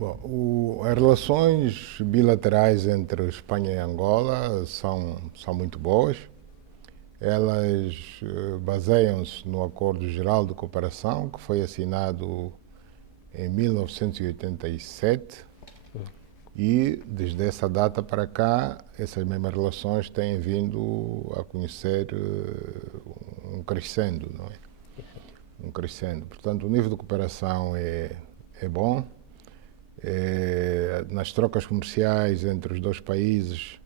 Bom, as relações bilaterais entre Espanha e Angola são muito boas. Elas baseiam-se no Acordo Geral de Cooperação, que foi assinado em 1987, e desde essa data para cá, essas mesmas relações têm vindo a conhecer um crescendo, não é? Um crescendo. Portanto, o nível de cooperação é bom. Nas trocas comerciais entre os dois países,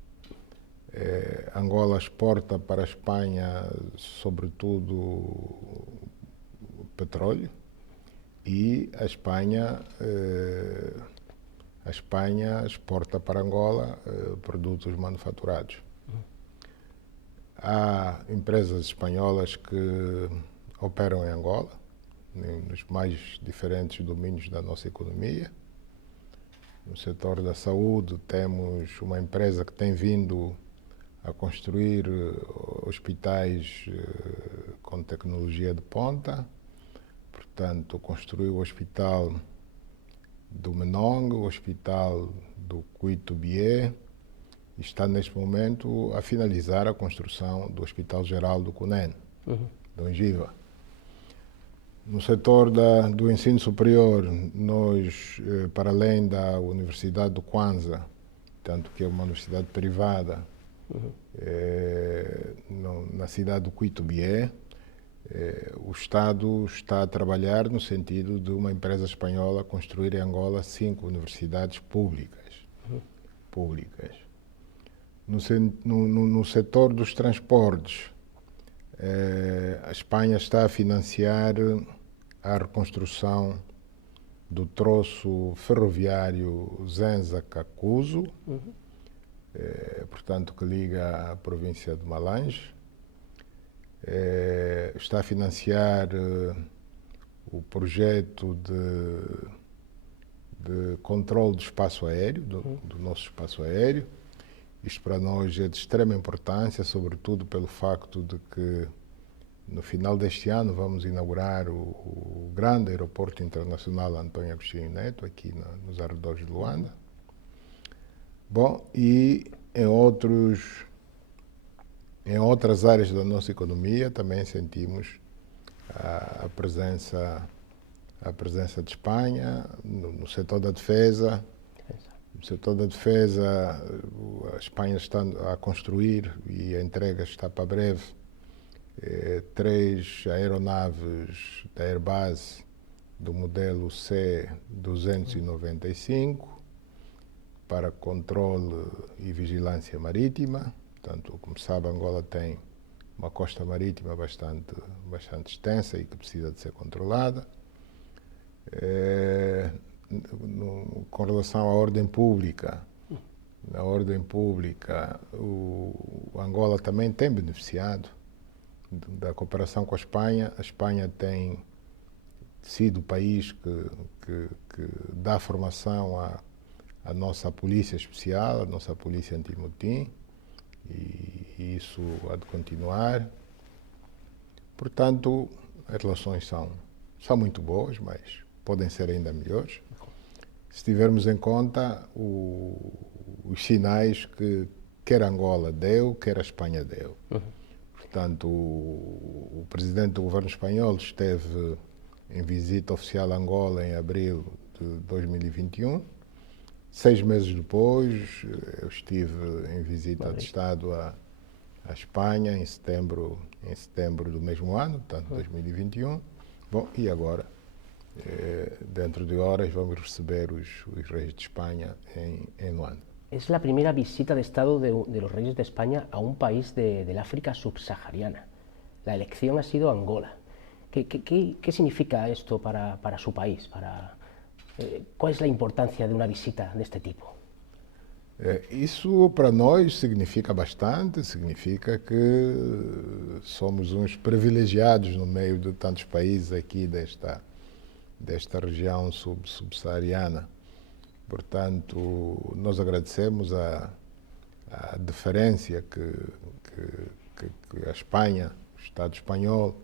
Angola exporta para a Espanha, sobretudo, petróleo, e a Espanha exporta para Angola produtos manufaturados. Há empresas espanholas que operam em Angola, nos mais diferentes domínios da nossa economia. No setor da saúde, temos uma empresa que tem vindo a construir hospitais com tecnologia de ponta. Portanto, construiu o hospital do Menong, o hospital do Cuito-Bié, e está neste momento a finalizar a construção do Hospital Geral do Cunene, de Ongiva. No setor do ensino superior, nós, para além da Universidade do Kwanza, tanto que é uma universidade privada, na cidade do Cuito-Bié, o Estado está a trabalhar no sentido de uma empresa espanhola construir em Angola 5 universidades públicas. No setor dos transportes, a Espanha está a financiar a reconstrução do troço ferroviário Zenza-Cacuzo, portanto, que liga a província de Malange. Está a financiar o projeto de controle do espaço aéreo, do nosso espaço aéreo. Isto para nós é de extrema importância, sobretudo pelo facto de que no final deste ano vamos inaugurar o grande aeroporto internacional António Agostinho Neto, aqui nos arredores de Luanda. Bom, e em outras áreas da nossa economia também sentimos a presença de Espanha no setor da defesa. No setor da defesa, a Espanha está a construir e a entrega está para breve 3 aeronaves da Airbus do modelo C-295 para controle e vigilância marítima. Portanto, como sabe, Angola tem uma costa marítima bastante extensa e que precisa de ser controlada. Com relação à ordem pública, na ordem pública, o Angola também tem beneficiado da cooperação com a Espanha. A Espanha tem sido o país que dá formação à nossa polícia especial, à nossa polícia antimotim, e isso há de continuar. Portanto, as relações são muito boas, mas podem ser ainda melhores, se tivermos em conta os sinais que quer Angola deu, quer a Espanha deu. Portanto, o presidente do governo espanhol esteve em visita oficial a Angola em abril de 2021. 6 meses depois, eu estive em visita de Estado à Espanha em setembro do mesmo ano, portanto 2021. Bom, e agora, dentro de horas, vamos receber os reis de Espanha em Luanda. Es la primera visita de Estado de los reyes de España a un país del África subsahariana. La elección ha sido Angola. ¿Qué significa esto para su país? ¿Cuál es la importancia de una visita de este tipo? Isso para nós significa bastante, significa que somos uns privilegiados no meio de tantos países aqui desta região subsaariana. Portanto, nós agradecemos a deferência que a Espanha, o Estado espanhol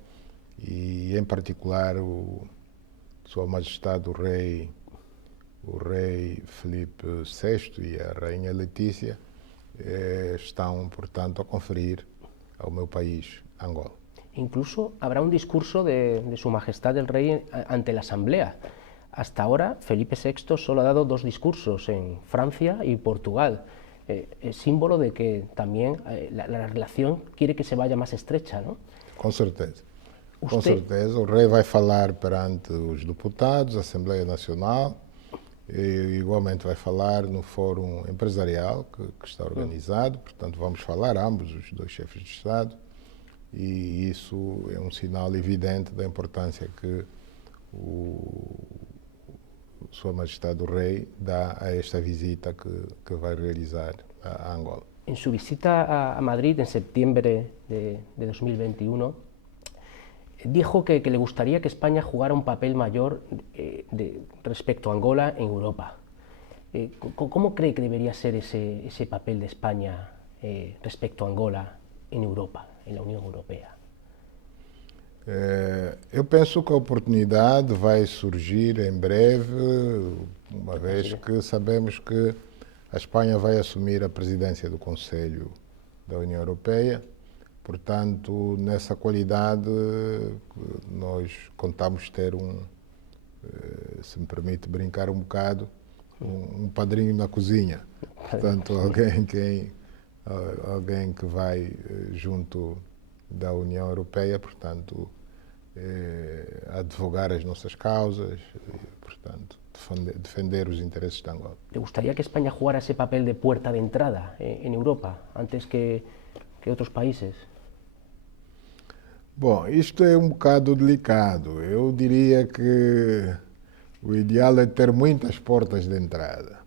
e, em particular, Sua Majestade o Rei o rei Felipe VI e a rainha Letícia estão, portanto, a conferir ao meu país, Angola. Incluso habrá un discurso de Su Majestad el Rey ante la Asamblea. Hasta ahora, Felipe VI solo ha dado 2 discursos en Francia y Portugal. Es símbolo de que también la relación quiere que se vaya más estrecha, ¿no? Com certeza. Com Usted- certeza. O rei vai falar perante os deputados, a Assembleia Nacional, e igualmente vai falar no Fórum Empresarial que está organizado. Portanto, vamos falar ambos, os 2 chefes de Estado, e isso é um sinal evidente da importância que Sua Majestade o Rei dá a esta visita que vai realizar a Angola. En su visita a Madrid en septiembre de 2021, dijo que le gustaría que España jugara un papel mayor respecto a Angola en Europa. ¿Cómo cree que debería ser ese papel de España respecto a Angola en Europa, en la Unión Europea? Eu penso que a oportunidade vai surgir em breve, uma vez que sabemos que a Espanha vai assumir a presidência do Conselho da União Europeia. Portanto, nessa qualidade, nós contamos ter se me permite brincar um bocado, um padrinho na cozinha. Portanto, alguém que vai junto da União Europeia, portanto, advogar as nossas causas, portanto, defender os interesses de Angola. ¿Le gustaría que España jugara ese papel de puerta de entrada en Europa antes que otros países? Bom, isto é um bocado delicado. Eu diria que o ideal é ter muitas portas de entrada.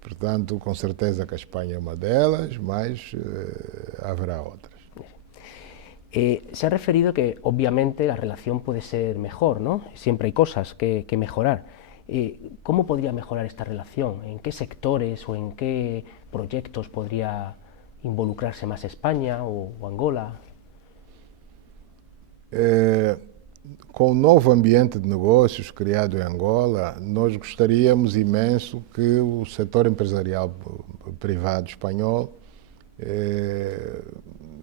Portanto, com certeza que a Espanha é uma delas, mas haverá outras. Se ha referido que obviamente la relación puede ser mejor, ¿no? Siempre hay cosas que mejorar. ¿Cómo podría mejorar esta relación? ¿En qué sectores o en qué proyectos podría involucrarse más España o Angola? Com o novo ambiente de negócios criado em Angola, nós gostaríamos imenso que o setor empresarial privado espanhol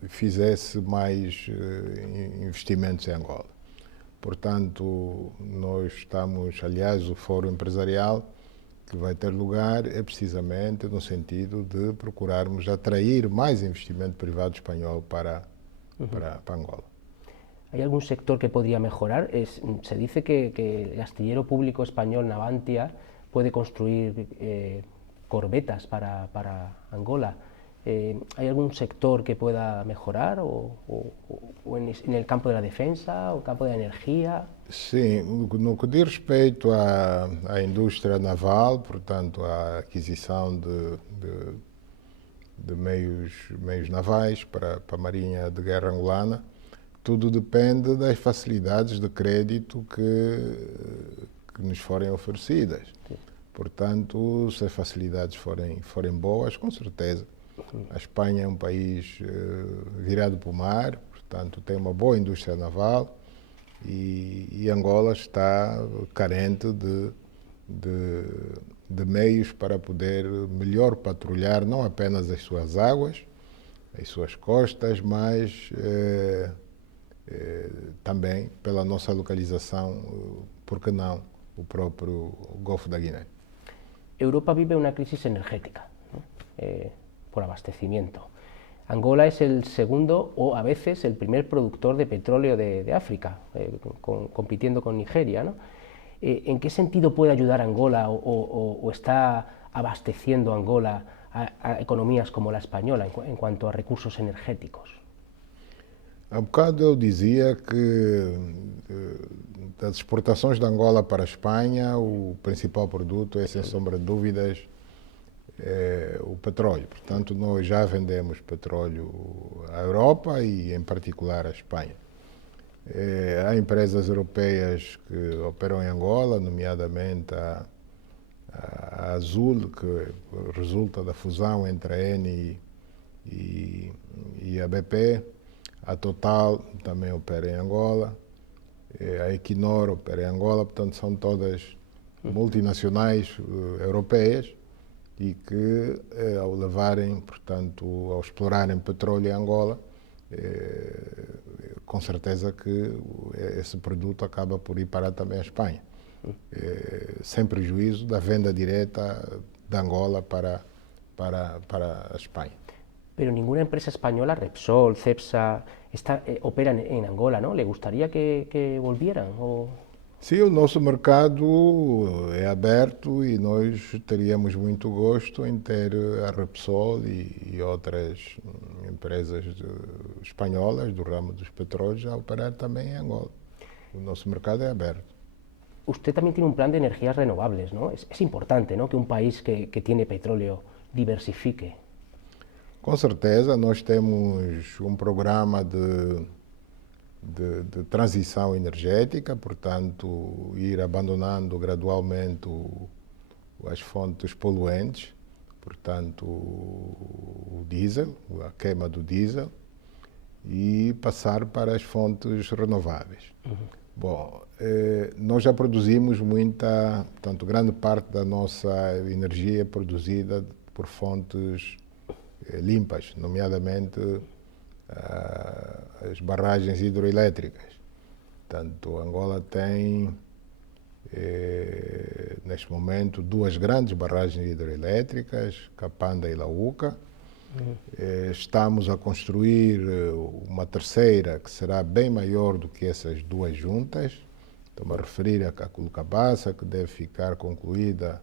fizesse mais investimentos em Angola. Portanto, nós estamos, aliás, o Fórum Empresarial que vai ter lugar é precisamente no sentido de procurarmos atrair mais investimento privado espanhol para Angola. ¿Hay algún sector que podría mejorar? Se dice que el astillero público español Navantia puede construir corbetas para Angola. ¿Hay algún sector que pueda mejorar o en el campo de la defensa o el campo de la energía? Sim, no que diz respeito à indústria naval, portanto, à aquisição de meios navais para a Marinha de Guerra angolana, tudo depende das facilidades de crédito que nos forem oferecidas. Portanto, se as facilidades forem boas, com certeza. A Espanha é um país virado para o mar, portanto, tem uma boa indústria naval e Angola está carente de meios para poder melhor patrulhar não apenas as suas águas, as suas costas, mas também pela nossa localização, por que não, o próprio Golfo da Guiné. Europa vive una crisis energética, ¿no? Por abastecimiento. Angola es el segundo o a veces el primer productor de petróleo de África, compitiendo con Nigeria, ¿no? ¿En qué sentido puede ayudar Angola o está abasteciendo Angola a economías como la española en cuanto a recursos energéticos? Há bocado eu dizia que das exportações de Angola para a Espanha, o principal produto é, sem sombra de dúvidas, o petróleo. Portanto, nós já vendemos petróleo à Europa e, em particular, à Espanha. Há empresas europeias que operam em Angola, nomeadamente a Azul, que resulta da fusão entre a Eni e a BP. A Total também opera em Angola, a Equinor opera em Angola, portanto são todas multinacionais europeias e que, ao levarem, portanto, ao explorarem petróleo em Angola, com certeza que esse produto acaba por ir parar também à Espanha, sem prejuízo da venda direta de Angola para a Espanha. Pero ninguna empresa española, Repsol, Cepsa, operan en Angola, ¿no? ¿Le gustaría que volvieran? Sim, o nosso mercado é aberto e nós teríamos muito gosto em ter a Repsol e outras empresas espanholas do ramo dos petróleos a operar também em Angola. O nosso mercado é aberto. Usted también tiene un plan de energías renovables, ¿no? Es importante, ¿no?, que un país que tiene petróleo diversifique. Com certeza, nós temos um programa de transição energética, portanto, ir abandonando gradualmente as fontes poluentes, portanto, o diesel, a queima do diesel, e passar para as fontes renováveis. Bom, nós já produzimos portanto, grande parte da nossa energia é produzida por fontes limpas, nomeadamente as barragens hidroelétricas. Portanto, Angola tem, neste momento, duas grandes barragens hidroelétricas, Capanda e Lauca. Estamos a construir uma terceira, que será bem maior do que essas duas juntas. Estou-me a referir a Caculucabaça, que deve ficar concluída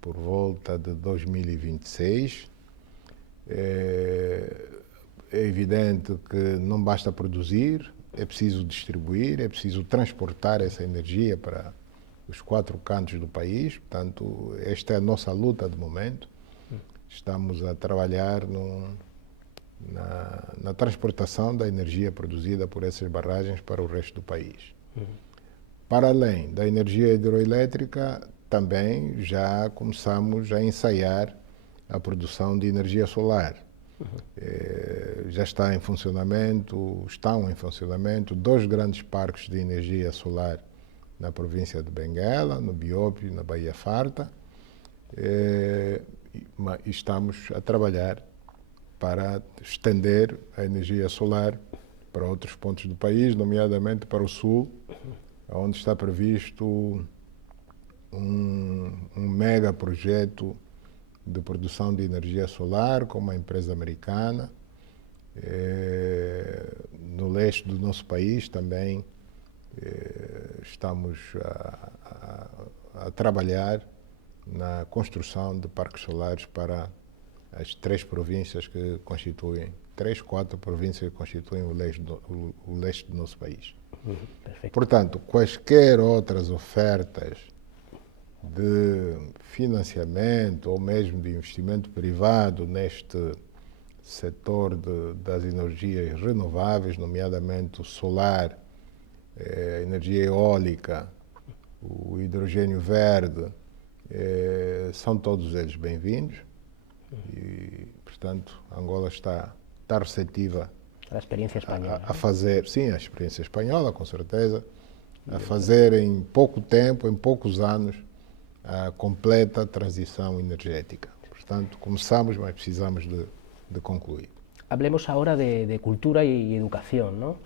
por volta de 2026. É evidente que não basta produzir, é preciso distribuir, é preciso transportar essa energia para os quatro cantos do país. Portanto, esta é a nossa luta de momento. Estamos a trabalhar na transportação da energia produzida por essas barragens para o resto do país. Para além da energia hidroelétrica, também já começamos a ensaiar a produção de energia solar. Já estão em funcionamento dois grandes parques de energia solar na província de Benguela, no Biópio e na Baía Farta. Estamos a trabalhar para estender a energia solar para outros pontos do país, nomeadamente para o sul, onde está previsto um mega projeto de produção de energia solar com uma empresa americana. No leste do nosso país também estamos a trabalhar na construção de parques solares para as quatro províncias que constituem o leste do nosso país. Perfeito. Portanto, quaisquer outras ofertas de financiamento ou mesmo de investimento privado neste setor das energias renováveis, nomeadamente o solar, a energia eólica, o hidrogênio verde, são todos eles bem-vindos e, portanto, Angola está receptiva A experiência espanhola. a fazer, sim, a experiência espanhola, com certeza, a fazer em pouco tempo, em poucos anos, a completa transição energética. Portanto, começamos, mas precisamos de concluir. Hablemos ahora de cultura y educación, ¿no?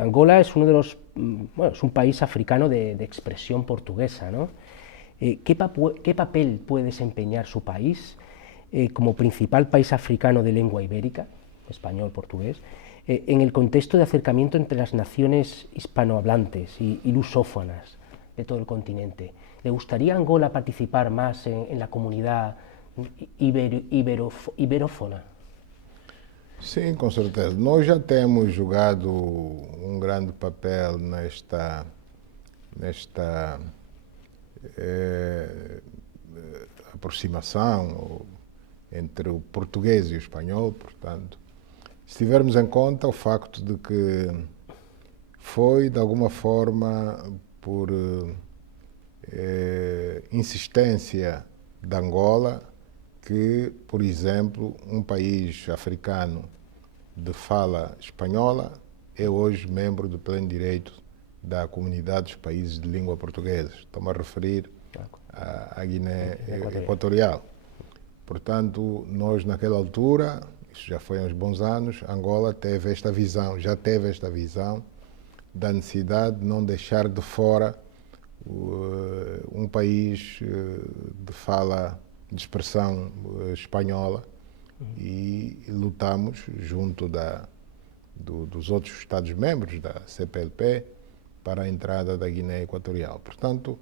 Angola es uno de los, bueno, es un país africano de expresión portuguesa, ¿no? ¿Qué papel puede desempeñar su país como principal país africano de lengua ibérica, español, portugués, en el contexto de acercamiento entre las naciones hispanohablantes y lusófonas de todo el continente? ¿Le gustaría a Angola participar más en la comunidad iberófona? Sim, com certeza. Nós já temos jogado um grande papel nesta aproximação entre o português e o espanhol, portanto, se tivermos em conta o facto de que foi, de alguma forma, por insistência de Angola, que, por exemplo, um país africano de fala espanhola é hoje membro de pleno direito da comunidade dos países de língua portuguesa. Estou-me a referir à Guiné Equatorial. Portanto, nós naquela altura, isso já foi há uns bons anos, Angola teve esta visão, já teve esta visão da necessidade de não deixar de fora um país de fala, de expressão espanhola, e lutamos junto dos outros Estados-membros da CPLP para a entrada da Guiné Equatorial. Portanto,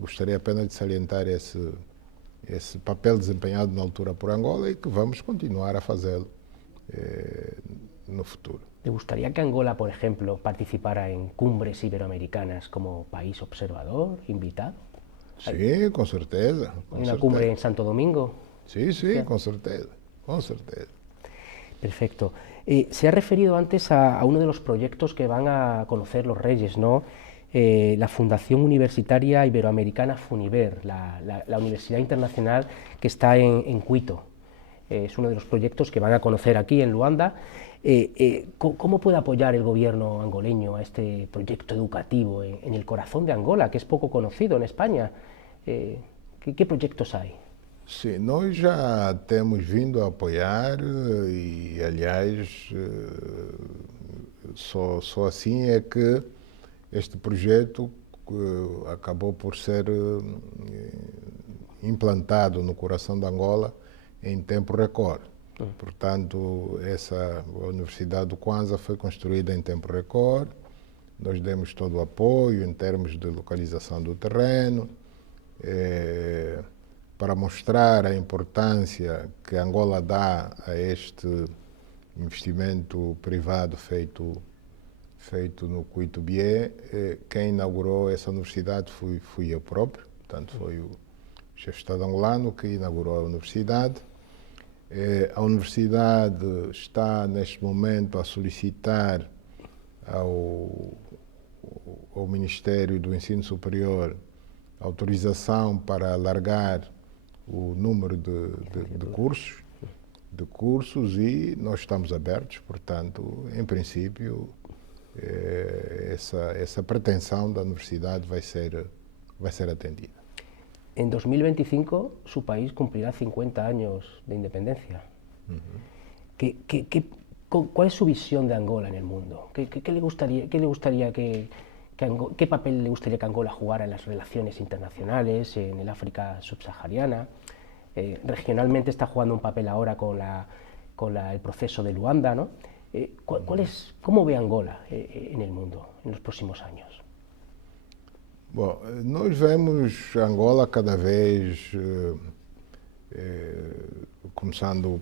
gostaria apenas de salientar esse papel desempenhado na altura por Angola e que vamos continuar a fazê-lo no futuro. ¿Te gustaría que Angola, por ejemplo, participara en cumbres iberoamericanas como país observador, invitado? Sí, con certeza. ¿Hay una cumbre en Santo Domingo? Sí, sí, con certeza, con certeza. Perfecto. Se ha referido antes a uno de los proyectos que van a conocer los Reyes, ¿no? La Fundación Universitaria Iberoamericana FUNIBER, la universidad internacional que está en Quito. Es uno de los proyectos que van a conocer aquí en Luanda. ¿Cómo puede apoyar el gobierno angoleño a este proyecto educativo en el corazón de Angola, que es poco conocido en España? ¿Qué proyectos hay? Sim, nós já temos vindo a apoiar e, aliás, só assim é que este projeto acabou por ser implantado no coração de Angola em tempo recorde. Portanto, a Universidade do Kwanza foi construída em tempo recorde, nós demos todo o apoio em termos de localização do terreno, para mostrar a importância que Angola dá a este investimento privado feito no Quito-Bié. Quem inaugurou essa universidade fui eu próprio, portanto foi o chefe de Estado angolano que inaugurou a universidade. A universidade está neste momento a solicitar ao Ministério do Ensino Superior autorização para alargar o número de cursos e nós estamos abertos, portanto, em princípio, essa pretensão da universidade vai ser atendida. En 2025 su país cumplirá 50 años de independencia. ¿Cuál es su visión de Angola en el mundo? ¿Qué papel le gustaría que Angola jugara en las relaciones internacionales, en el África subsahariana? Regionalmente está jugando un papel ahora con el proceso de Luanda, ¿no? ¿Cómo ve Angola en el mundo en los próximos años? Bom, nós vemos Angola cada vez, começando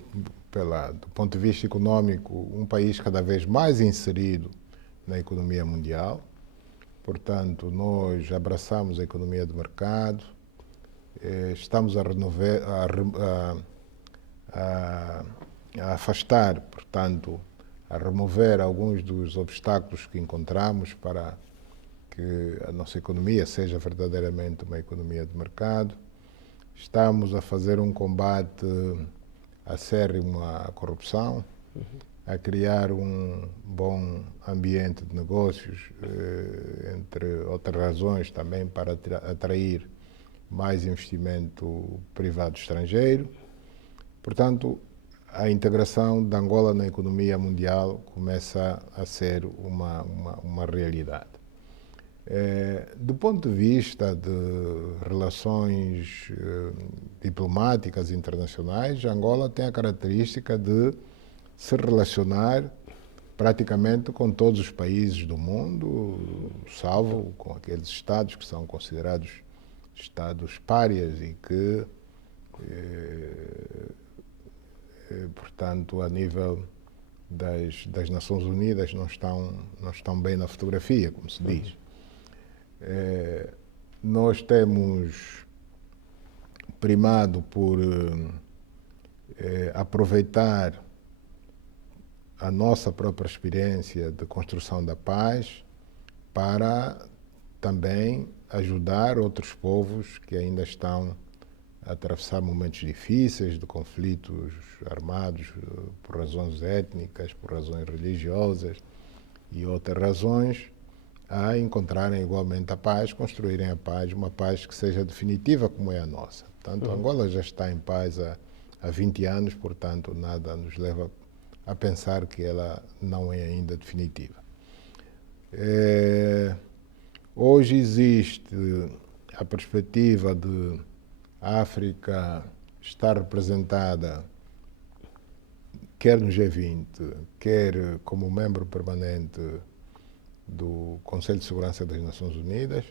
do ponto de vista econômico, um país cada vez mais inserido na economia mundial. Portanto, nós abraçamos a economia de mercado, estamos a afastar, portanto, a remover alguns dos obstáculos que encontramos para que a nossa economia seja verdadeiramente uma economia de mercado. Estamos a fazer um combate acérrimo à corrupção, a criar um bom ambiente de negócios, entre outras razões também para atrair mais investimento privado estrangeiro. Portanto, a integração de Angola na economia mundial começa a ser uma realidade. Do ponto de vista de relações diplomáticas internacionais, Angola tem a característica de se relacionar praticamente com todos os países do mundo, salvo com aqueles estados que são considerados estados párias e que, portanto, a nível das Nações Unidas não estão bem na fotografia, como se diz. Nós temos primado por aproveitar a nossa própria experiência de construção da paz para também ajudar outros povos que ainda estão a atravessar momentos difíceis de conflitos armados por razões étnicas, por razões religiosas e outras razões, a encontrarem igualmente a paz, construírem a paz, uma paz que seja definitiva como é a nossa. Portanto, Angola já está em paz há 20 anos, portanto, nada nos leva a pensar que ela não é ainda definitiva. Hoje existe a perspectiva de a África estar representada quer no G20, quer como membro permanente do Conselho de Segurança das Nações Unidas.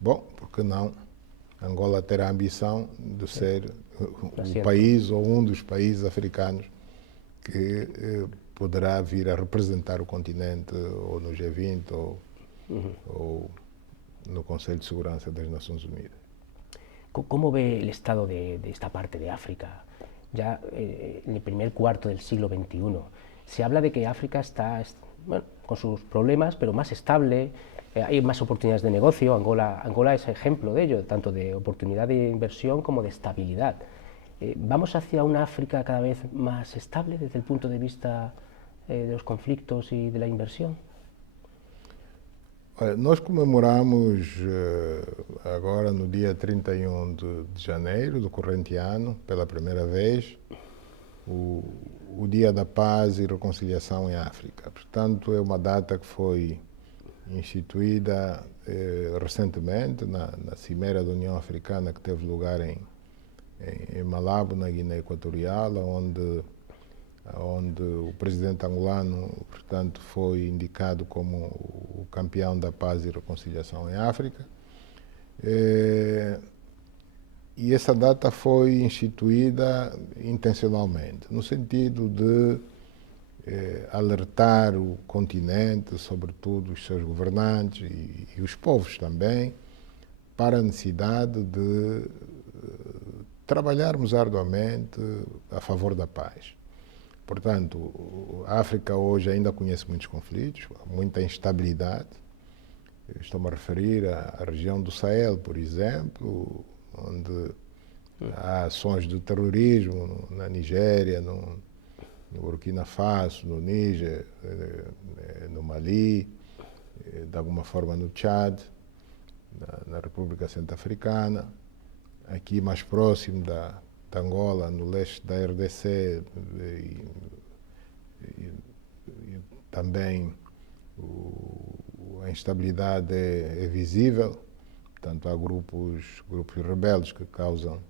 Bom, por que não Angola ter a ambição de ser o país ou um dos países africanos que poderá vir a representar o continente ou no G20 ou no Conselho de Segurança das Nações Unidas. ¿Cómo ve el estado de esta parte de África? Ya en el primer cuarto del siglo XXI se habla de que África está, bueno, con sus problemas, pero más estable, hay más oportunidades de negocio. Angola es ejemplo de ello, tanto de oportunidad de inversión como de estabilidad. ¿Vamos hacia una África cada vez más estable desde el punto de vista de los conflictos y de la inversión? Nós comemoramos agora no dia 31 de janeiro do corrente ano, pela primeira vez, o Dia da Paz e Reconciliação em África. Portanto, é uma data que foi instituída recentemente na Cimeira da União Africana, que teve lugar em Malabo, na Guiné Equatorial, onde o presidente angolano, portanto, foi indicado como o campeão da paz e reconciliação em África. E essa data foi instituída intencionalmente, no sentido de alertar o continente, sobretudo os seus governantes e os povos também, para a necessidade de trabalharmos arduamente a favor da paz. Portanto, a África hoje ainda conhece muitos conflitos, muita instabilidade. Estou-me a referir à região do Sahel, por exemplo, onde há ações de terrorismo na Nigéria, no Burkina Faso, no Níger, no Mali, de alguma forma no Tchad, na República Centro-Africana, aqui mais próximo da Angola, no leste da RDC, e também a instabilidade é visível. Portanto, há grupos rebeldes que causam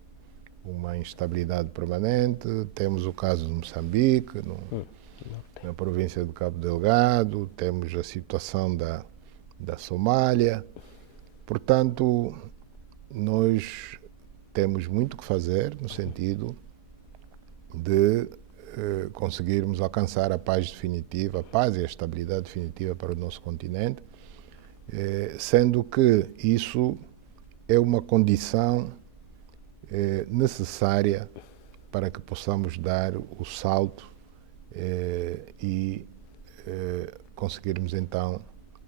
uma instabilidade permanente. Temos o caso de Moçambique, na província de Cabo Delgado, temos a situação da Somália. Portanto, nós temos muito que fazer no sentido de conseguirmos alcançar a paz definitiva, a paz e a estabilidade definitiva para o nosso continente, sendo que isso é uma condição necessária para que possamos dar o salto e conseguirmos então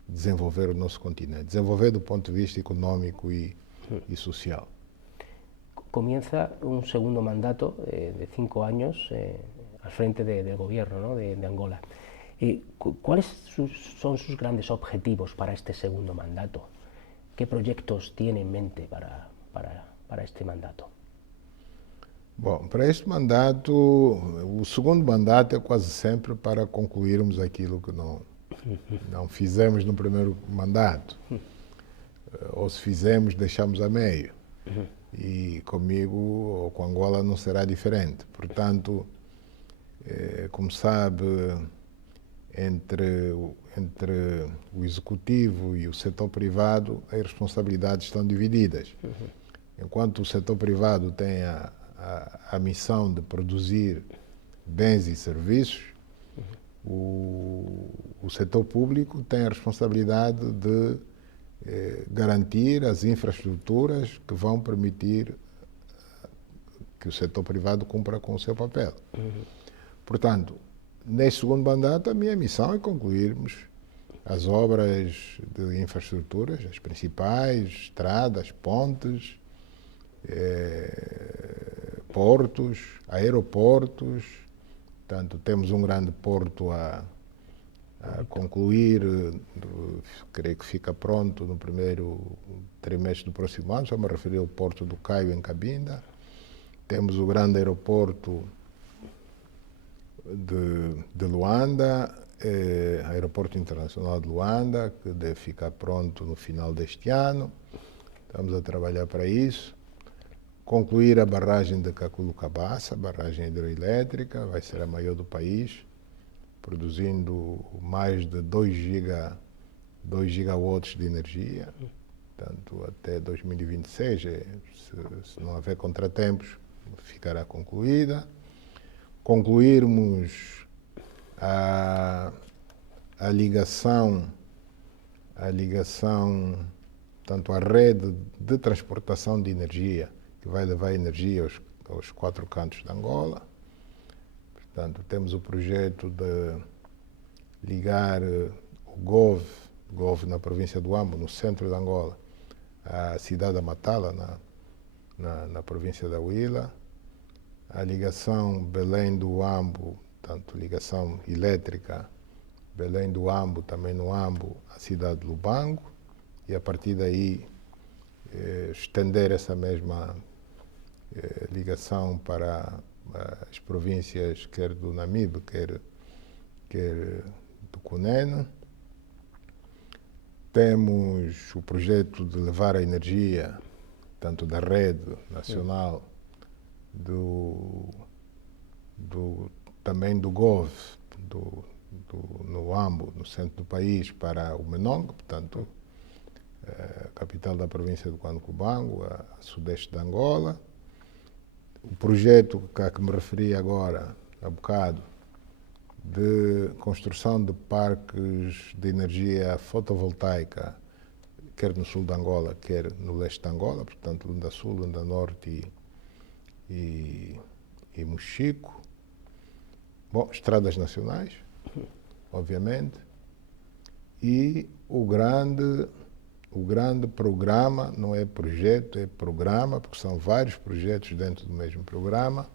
desenvolver o nosso continente, desenvolver do ponto de vista económico e social. Comienza un segundo mandato de 5 años al frente del gobierno, ¿no?, de Angola. ¿Cuáles son sus grandes objetivos para este segundo mandato? ¿Qué proyectos tiene en mente para este mandato? Bom, para este mandato, o segundo mandato é quase sempre para concluirmos aquilo que não fizemos no primeiro mandato. Ou se fizemos, deixamos a meio. E comigo ou com Angola não será diferente. Portanto, como sabe, entre o executivo e o setor privado, as responsabilidades estão divididas. Enquanto o setor privado tem a missão de produzir bens e serviços, o setor público tem a responsabilidade de garantir as infraestruturas que vão permitir que o setor privado cumpra com o seu papel. Portanto, neste segundo mandato, a minha missão é concluirmos as obras de infraestruturas, as principais, estradas, pontes, portos, aeroportos. Portanto, temos um grande porto a concluir, creio que fica pronto no primeiro trimestre do próximo ano. Só me referi ao Porto do Caio, em Cabinda. Temos o grande aeroporto de Luanda, Aeroporto Internacional de Luanda, que deve ficar pronto no final deste ano. Estamos a trabalhar para isso. Concluir a barragem de Caculu-Cabaça, barragem hidroelétrica, vai ser a maior do país, produzindo mais de 2 gigawatts de energia. Portanto, até 2026, se não houver contratempos, ficará concluída. Concluirmos a ligação, tanto a rede de transportação de energia, que vai levar energia aos 4 cantos de Angola. Portanto, temos o projeto de ligar o GOV na província do Ambo, no centro de Angola, à cidade de Matala, na província da Huila. A ligação Belém do Ambo, tanto ligação elétrica, Belém do Ambo, também no Ambo, à cidade de Lubango, e a partir daí estender essa mesma ligação para as províncias, quer do Namibe, quer do Cunene. Temos o projeto de levar a energia, tanto da rede nacional, também do GOV, no Ambo, no centro do país, para o Menong, portanto, a capital da província do Cubango, a sudeste de Angola. O projeto a que me referi agora, há bocado, de construção de parques de energia fotovoltaica, quer no sul de Angola, quer no leste de Angola, portanto, Lunda Sul, Lunda Norte e Mochico. Bom, estradas nacionais, obviamente, e o grande programa, não é projeto, é programa, porque são vários projetos dentro do mesmo programa,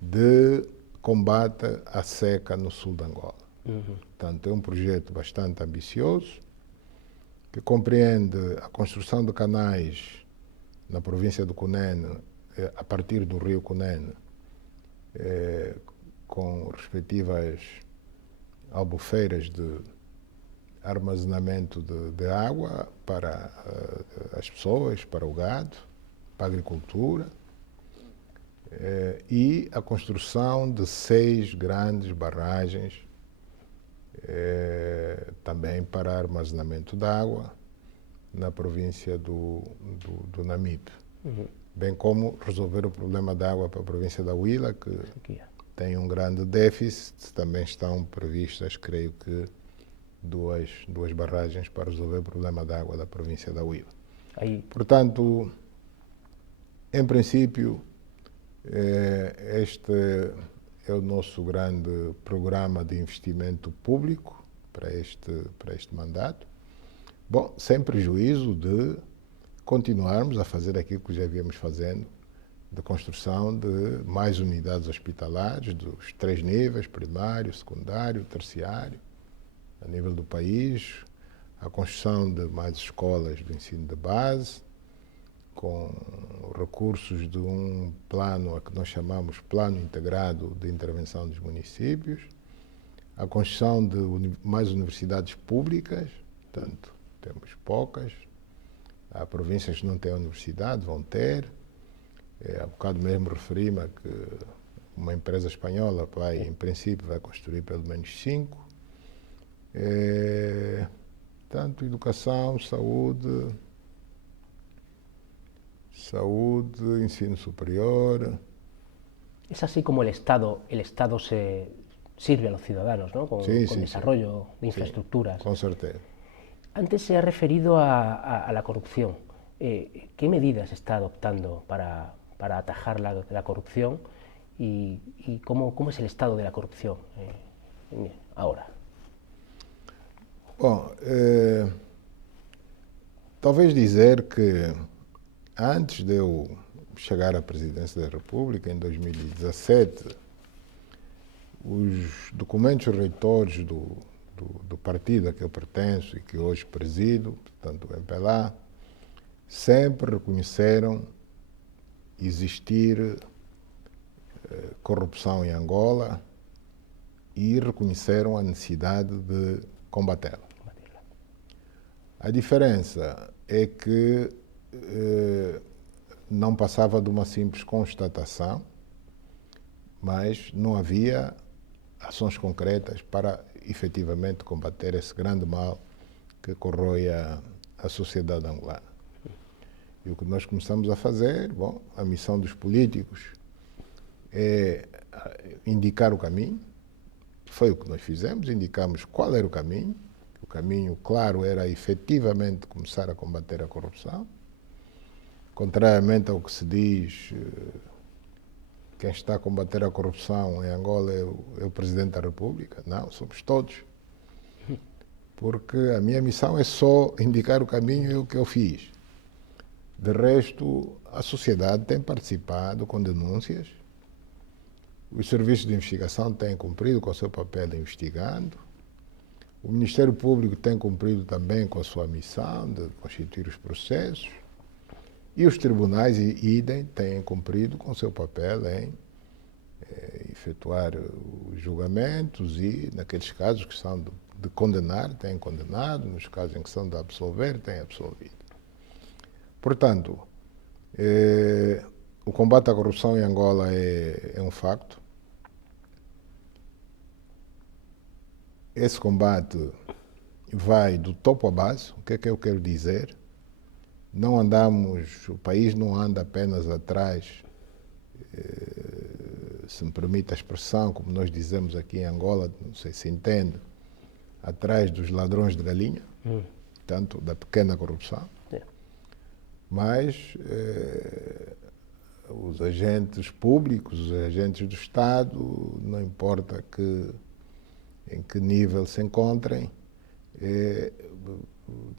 de combate à seca no sul de Angola. Portanto, é um projeto bastante ambicioso, que compreende a construção de canais na província do Cunene, a partir do rio Cunene, com respectivas albufeiras de armazenamento de água para as pessoas, para o gado, para a agricultura, e a construção de 6 grandes barragens também para armazenamento de água na província do Namibe. Bem como resolver o problema da água para a província da Huila, que tem um grande déficit. Também estão previstas, creio que, duas barragens para resolver o problema da água da província da Huila. Portanto, em princípio, este é o nosso grande programa de investimento público para este mandato. Bom, sem prejuízo de continuarmos a fazer aquilo que já viemos fazendo, de construção de mais unidades hospitalares, dos 3 níveis, primário, secundário, terciário, a nível do país, a construção de mais escolas do ensino de base, com recursos de um plano a que nós chamamos Plano Integrado de Intervenção dos Municípios, a construção de mais universidades públicas, portanto, temos poucas. Há províncias que não têm universidade, vão ter. Há bocado mesmo referi-me a que uma empresa espanhola em princípio, vai construir pelo menos 5. Tanto educação, saúde, ensino superior. Es así como el Estado se sirve a los ciudadanos, ¿no? Con desarrollo de infraestructuras. Sí, con certeza. Antes se ha referido a la corrupción. ¿Qué medidas está adoptando para atajar la corrupción y cómo es el estado de la corrupción ahora? Bom, talvez dizer que antes de eu chegar à presidência da República, em 2017, os documentos reitores do do partido a que eu pertenço e que hoje presido, portanto o MPLA, sempre reconheceram existir corrupção em Angola e reconheceram a necessidade de combatê-la. A diferença é que não passava de uma simples constatação, mas não havia ações concretas para efetivamente combater esse grande mal que corrói a sociedade angolana. E o que nós começamos a fazer, bom, a missão dos políticos é indicar o caminho. Foi o que nós fizemos, indicamos qual era o caminho. O caminho, claro, era efetivamente começar a combater a corrupção. Contrariamente ao que se diz, quem está a combater a corrupção em Angola é o Presidente da República. Não, somos todos. Porque a minha missão é só indicar o caminho e o que eu fiz. De resto, a sociedade tem participado com denúncias. Os serviços de investigação têm cumprido com o seu papel investigando. O Ministério Público tem cumprido também com a sua missão de constituir os processos. E os tribunais, idem, têm cumprido com o seu papel em efetuar os julgamentos e, naqueles casos que são de condenar, têm condenado, nos casos em que são de absolver, têm absolvido. Portanto, o combate à corrupção em Angola é um facto. Esse combate vai do topo à base. O que é que eu quero dizer? Não andamos, o país não anda apenas atrás, se me permite a expressão, como nós dizemos aqui em Angola, não sei se entende, atrás dos ladrões de galinha, tanto da pequena corrupção, mas os agentes públicos, os agentes do Estado, não importa em que nível se encontrem,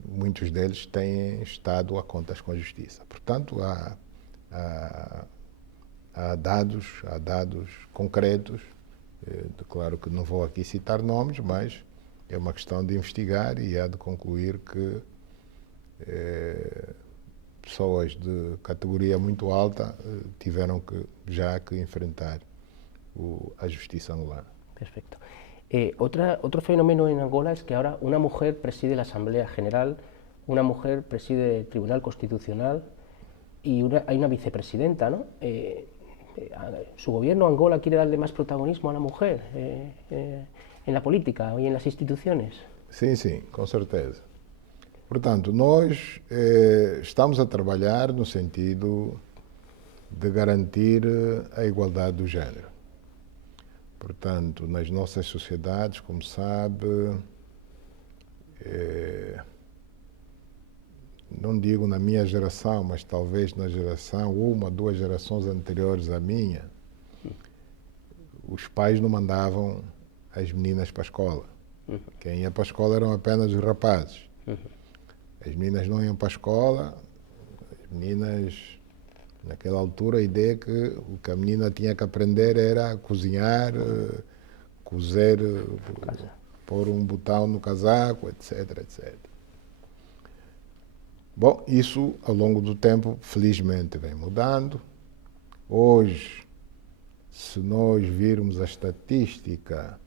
muitos deles têm estado a contas com a justiça. Portanto, há dados concretos, claro que não vou aqui citar nomes, mas é uma questão de investigar e há de concluir que pessoas de categoria muito alta tiveram que enfrentar a justiça angolana. Perfecto. Otro fenómeno en Angola es que ahora una mujer preside la Asamblea General, una mujer preside el Tribunal Constitucional y hay una vicepresidenta, ¿no? ¿Su gobierno, Angola, quiere darle más protagonismo a la mujer en la política y en las instituciones? Sim, com certeza. Portanto, nós estamos a trabalhar no sentido de garantir a igualdade do género. Portanto, nas nossas sociedades, como sabe, não digo na minha geração, mas talvez na geração, duas gerações anteriores à minha, os pais não mandavam as meninas para a escola. Quem ia para a escola eram apenas os rapazes. As meninas não iam para a escola, as meninas, naquela altura, a ideia que o que a menina tinha que aprender era cozinhar, cozer, pôr um botão no casaco, etc, etc. Bom, isso ao longo do tempo, felizmente, vem mudando. Hoje, se nós virmos a estatística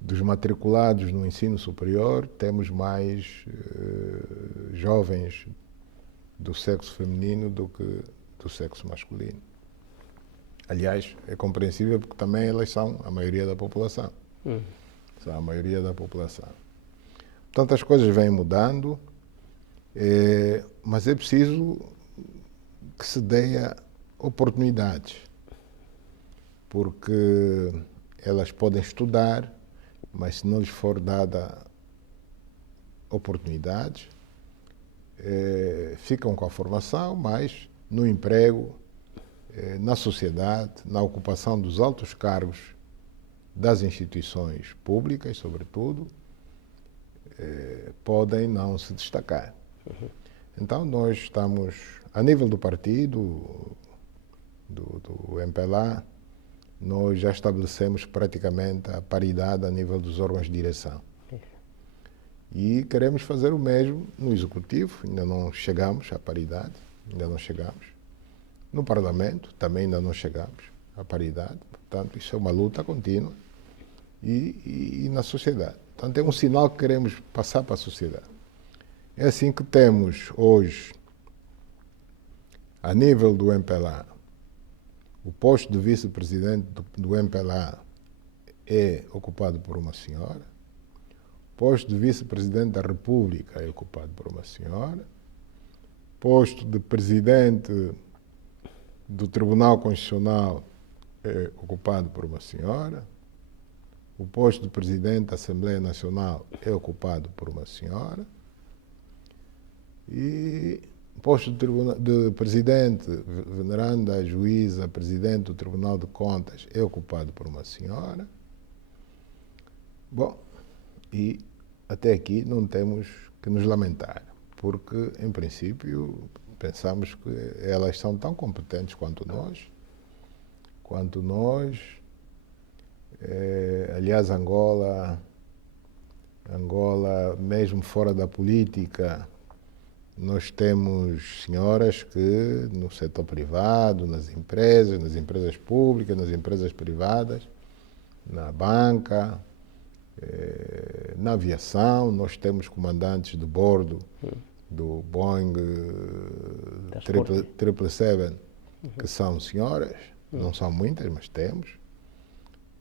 dos matriculados no ensino superior, temos mais jovens do sexo feminino do que do sexo masculino. Aliás, é compreensível porque também elas são a maioria da população. São a maioria da população. Portanto, as coisas vêm mudando, mas é preciso que se dê oportunidades, porque elas podem estudar, mas se não lhes for dada oportunidades, ficam com a formação, mas no emprego, na sociedade, na ocupação dos altos cargos das instituições públicas, sobretudo, podem não se destacar. Então, nós estamos, a nível do partido, do MPLA, nós já estabelecemos praticamente a paridade a nível dos órgãos de direção. E queremos fazer o mesmo no Executivo, ainda não chegamos à paridade, ainda não chegamos. No Parlamento também ainda não chegamos à paridade, portanto isso é uma luta contínua e na sociedade. Portanto é um sinal que queremos passar para a sociedade. É assim que temos hoje, a nível do MPLA, o posto de vice-presidente do MPLA é ocupado por uma senhora. O posto de vice-presidente da República é ocupado por uma senhora. O posto de presidente do Tribunal Constitucional é ocupado por uma senhora. O posto de presidente da Assembleia Nacional é ocupado por uma senhora. E o posto de presidente, veneranda juíza, presidente do Tribunal de Contas é ocupado por uma senhora. Bom, e até aqui não temos que nos lamentar, porque, em princípio, pensamos que elas são tão competentes quanto nós. Aliás, Angola, mesmo fora da política, nós temos senhoras que no setor privado, nas empresas públicas, nas empresas privadas, na banca, na aviação, nós temos comandantes de bordo do Boeing 777, que são senhoras, não são muitas, mas temos.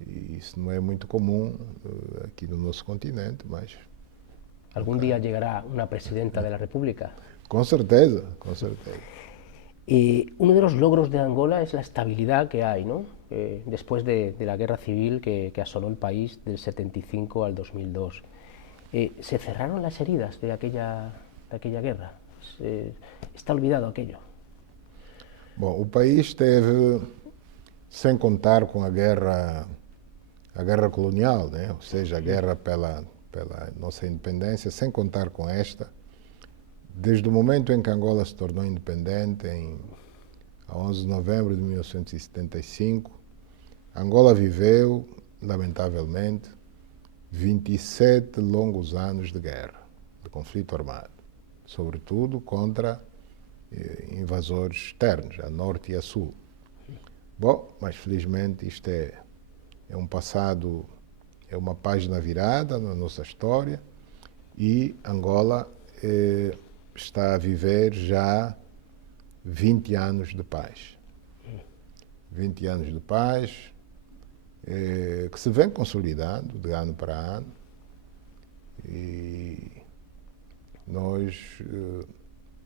E isso não é muito comum aqui no nosso continente, mas... ¿Algún día llegará una presidenta de la República? Con certeza, con certeza. Uno de los logros de Angola es la estabilidad que hay, ¿no? Después de la guerra civil que asoló el país del 75 al 2002. ¿Se cerraron las heridas de aquella guerra? ¿Está olvidado aquello? Bom, o país esteve, sem contar com a guerra colonial, né? Ou seja, a guerra pela nossa independência, sem contar com esta, desde o momento em que Angola se tornou independente, a 11 de novembro de 1975, Angola viveu, lamentavelmente, 27 longos anos de guerra, de conflito armado, sobretudo contra invasores externos, a norte e a sul. Bom, mas felizmente isto é um passado, é uma página virada na nossa história e Angola está a viver já 20 anos de paz. 20 anos de paz que se vem consolidando de ano para ano e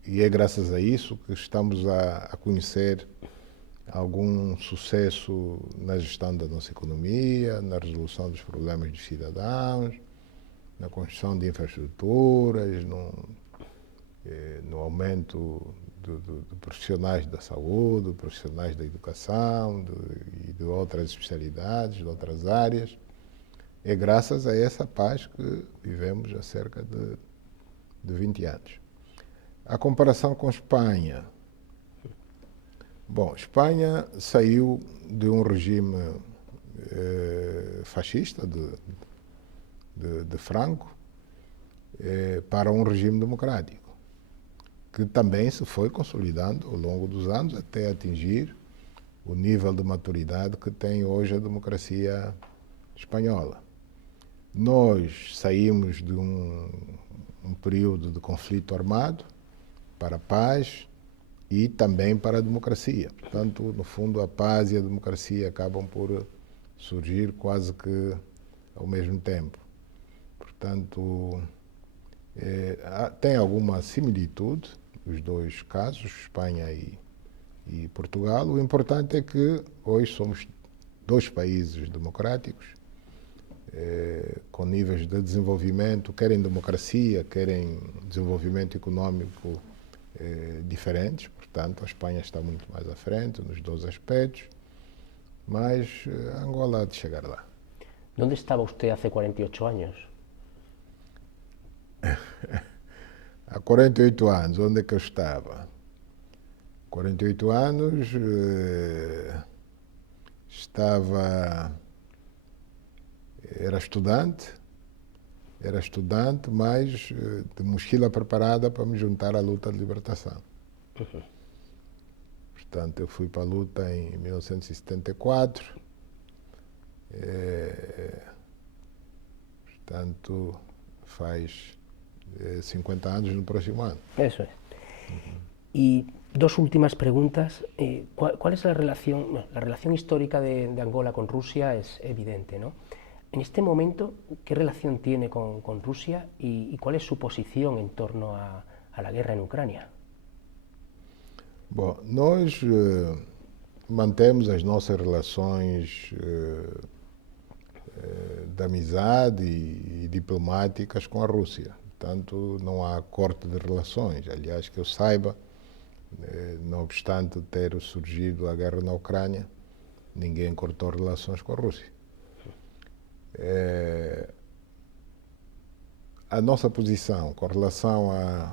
é graças a isso que estamos a conhecer algum sucesso na gestão da nossa economia, na resolução dos problemas dos cidadãos, na construção de infraestruturas, no aumento de profissionais da saúde, profissionais da educação e de outras especialidades, de outras áreas. É graças a essa paz que vivemos há cerca de 20 anos. A comparação com Espanha. Bom, Espanha saiu de um regime fascista de Franco para um regime democrático, que também se foi consolidando ao longo dos anos até atingir o nível de maturidade que tem hoje a democracia espanhola. Nós saímos de um período de conflito armado para a paz e também para a democracia. Portanto, no fundo, a paz e a democracia acabam por surgir quase que ao mesmo tempo. Portanto, tem alguma similitude os dois casos, Espanha e Portugal. O importante é que hoje somos dois países democráticos, com níveis de desenvolvimento, querem democracia, querem desenvolvimento econômico diferentes. Portanto, a Espanha está muito mais à frente nos dois aspectos, mas Angola há de chegar lá. ¿Dónde estaba usted hace 48 años? Há 48 anos, onde é que eu estava? 48 anos, era estudante, mas de mochila preparada para me juntar à luta de libertação. Portanto, eu fui para a luta em 1974. Portanto, faz 50 anos no próximo ano. Eso es. Y dos últimas preguntas. ¿Cuál es la relación? Bueno, la relación histórica de Angola con Rusia es evidente, ¿no? En este momento, ¿qué relación tiene con Rusia y cuál es su posición en torno a la guerra en Ucrânia? Bom, nós mantemos as nossas relações de amizade e diplomáticas com a Rússia. Portanto, não há corte de relações. Aliás, que eu saiba, não obstante ter surgido a guerra na Ucrânia, ninguém cortou relações com a Rússia. A nossa posição com relação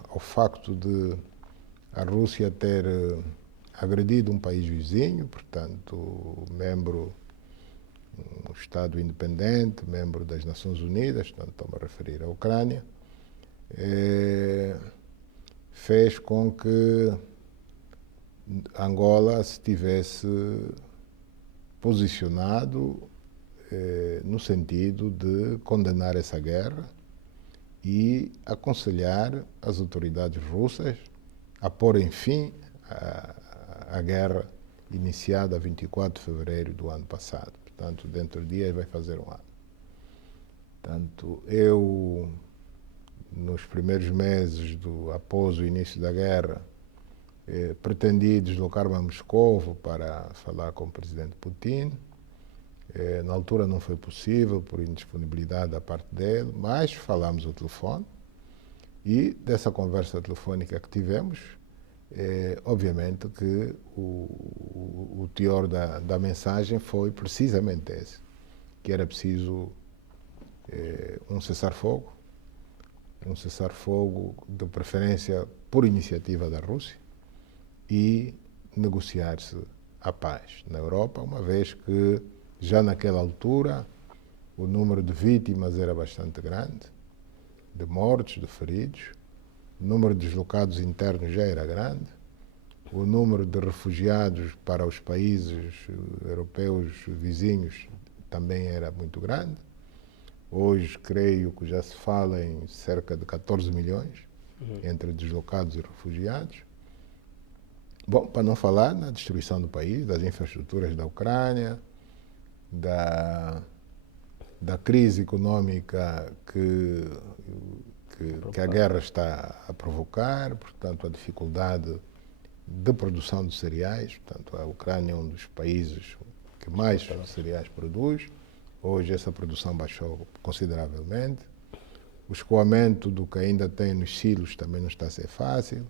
ao facto de a Rússia ter agredido um país vizinho, portanto, um Estado independente, membro das Nações Unidas, portanto, estou-me a referir à Ucrânia, fez com que Angola se tivesse posicionado no sentido de condenar essa guerra e aconselhar as autoridades russas a porem fim à guerra iniciada a 24 de fevereiro do ano passado. Portanto, dentro de dias vai fazer um ano. Portanto, eu, nos primeiros meses após o início da guerra, pretendi deslocar-me a Moscovo para falar com o presidente Putin. Na altura não foi possível, por indisponibilidade da parte dele, mas falámos ao telefone e dessa conversa telefônica que tivemos, obviamente que o teor da mensagem foi precisamente esse, que era preciso um cessar-fogo de preferência por iniciativa da Rússia e negociar-se a paz na Europa, uma vez que já naquela altura o número de vítimas era bastante grande, de mortos, de feridos, o número de deslocados internos já era grande, o número de refugiados para os países europeus vizinhos também era muito grande. Hoje, creio que já se fala em cerca de 14 milhões entre deslocados e refugiados. Bom, para não falar na destruição do país, das infraestruturas da Ucrânia, da crise econômica que a guerra está a provocar, portanto, a dificuldade de produção de cereais. Portanto, a Ucrânia é um dos países que mais cereais produz. Hoje essa produção baixou consideravelmente. O escoamento do que ainda tem nos silos também não está a ser fácil.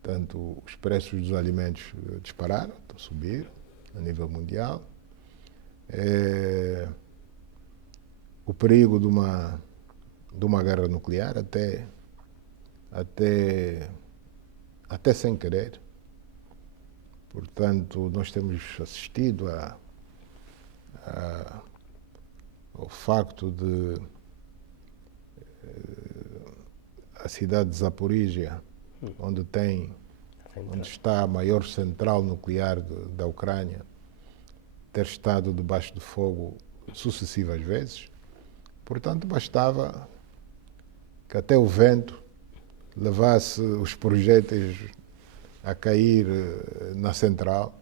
Portanto, os preços dos alimentos dispararam, estão a subir a nível mundial. O perigo de uma guerra nuclear, até sem querer. Portanto, nós temos assistido ao facto de a cidade de Zaporizhia, onde está a maior central nuclear da Ucrânia, ter estado debaixo de fogo sucessivas vezes. Portanto, bastava que até o vento levasse os projéteis a cair na central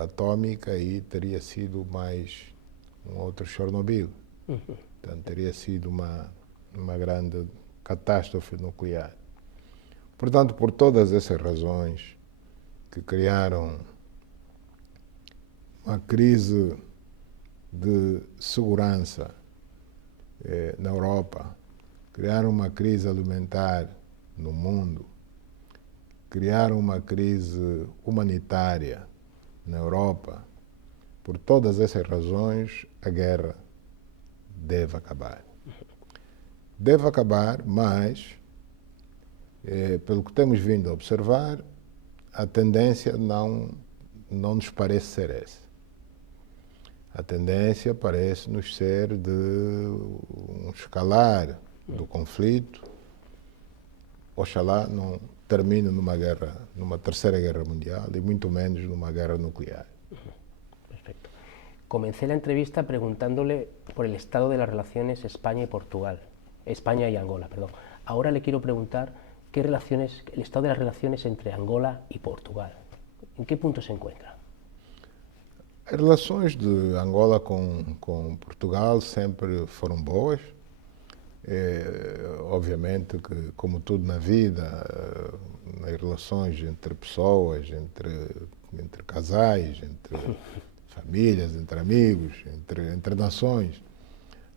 atômica e teria sido mais um outro Chernobyl. Portanto, teria sido uma grande catástrofe nuclear. Portanto, por todas essas razões que criaram uma crise de segurança na Europa, criaram uma crise alimentar no mundo, criaram uma crise humanitária na Europa. Por todas essas razões, a guerra deve acabar. Deve acabar, mas, pelo que temos vindo a observar, a tendência não não nos parece ser essa. A tendência parece-nos ser de um escalar do conflito. Oxalá não termine numa guerra, numa terceira guerra mundial y muito menos numa guerra nuclear. Perfecto. Comencé la entrevista preguntándole por el estado de las relaciones España y Portugal, España y Angola, perdón. Ahora le quiero preguntar el estado de las relaciones entre Angola y Portugal. ¿En qué punto se encuentra? As relações de Angola com Portugal sempre foram boas. Obviamente que, como tudo na vida, nas relações entre pessoas, entre casais, entre famílias, entre amigos, entre nações,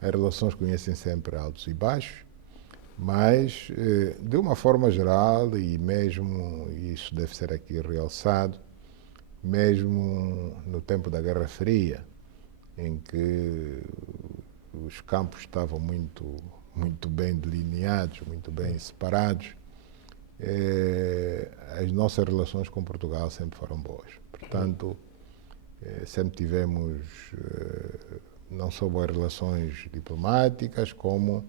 as relações conhecem sempre altos e baixos, mas, de uma forma geral, e mesmo isso deve ser aqui realçado, mesmo no tempo da Guerra Fria, em que os campos estavam muito bem delineados, muito bem separados, as nossas relações com Portugal sempre foram boas. Portanto, sempre tivemos não só boas relações diplomáticas, como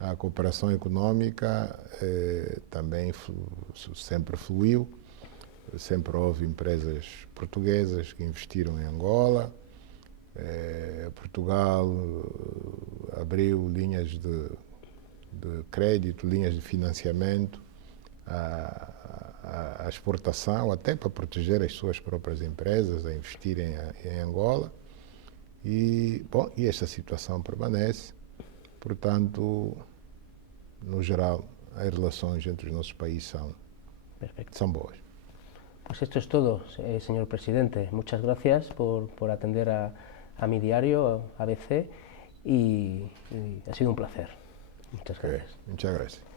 a cooperação econômica também sempre fluiu. Sempre houve empresas portuguesas que investiram em Angola. Portugal abriu linhas de crédito, linhas de financiamento à exportação, até para proteger as suas próprias empresas a investirem em Angola. E esta situação permanece. Portanto, no geral, as relações entre os nossos países são boas. Pues esto es todo, señor presidente. Muchas gracias por atender a mi diario, ABC, y ha sido un placer. Muchas gracias. Muchas gracias.